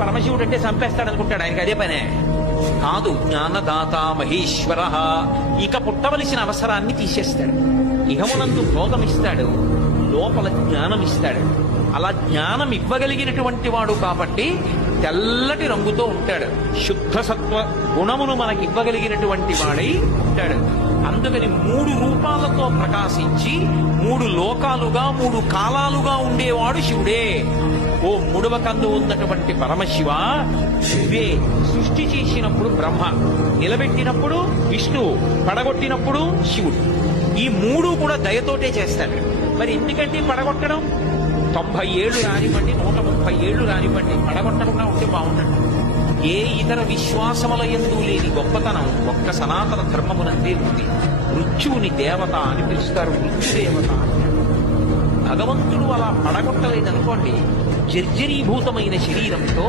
పరమశివుడు అంటే చంపేస్తాడు అనుకుంటాడు, ఆయనకి అదే పనే కాదు. జ్ఞానదాత మహేశ్వర ఇక పుట్టవలసిన అవసరాన్ని తీసేస్తాడు. ఇహమునందు భోగమిస్తాడు, లోపల జ్ఞానమిస్తాడు. అలా జ్ఞానం ఇవ్వగలిగినటువంటి వాడు కాబట్టి తెల్లటి రంగుతో ఉంటాడు. శుద్ధ సత్వ గుణమును మనకి ఇవ్వగలిగినటువంటి వాడై ఉంటాడు. అందుకని 3 రూపాలతో ప్రకాశించి 3 లోకాలుగా 3 కాలాలుగా ఉండేవాడు శివుడే. ఓ 3వ కన్ను ఉన్నటువంటి పరమశివ, శివే సృష్టి చేసినప్పుడు బ్రహ్మ, నిలబెట్టినప్పుడు విష్ణువు, పడగొట్టినప్పుడు శివుడు. ఈ 3 కూడా దయతోటే చేస్తాడు. మరి ఎందుకంటే పడగొట్టడం 90 ఏళ్లు రానివ్వండి, 130 ఏళ్లు రానివ్వండి, పడగొట్టకుండా ఉంటే బాగుండండి. ఏ ఇతర విశ్వాసముల యందు లేని గొప్పతనం ఒక్క సనాతన ధర్మమునందే ఉంది. మృత్యువుని దేవత అని పిలుస్తారు, మృత్యుదేవత అని. భగవంతుడు అలా పడగొట్టలేదనుకోండి, జర్జరీభూతమైన శరీరంతో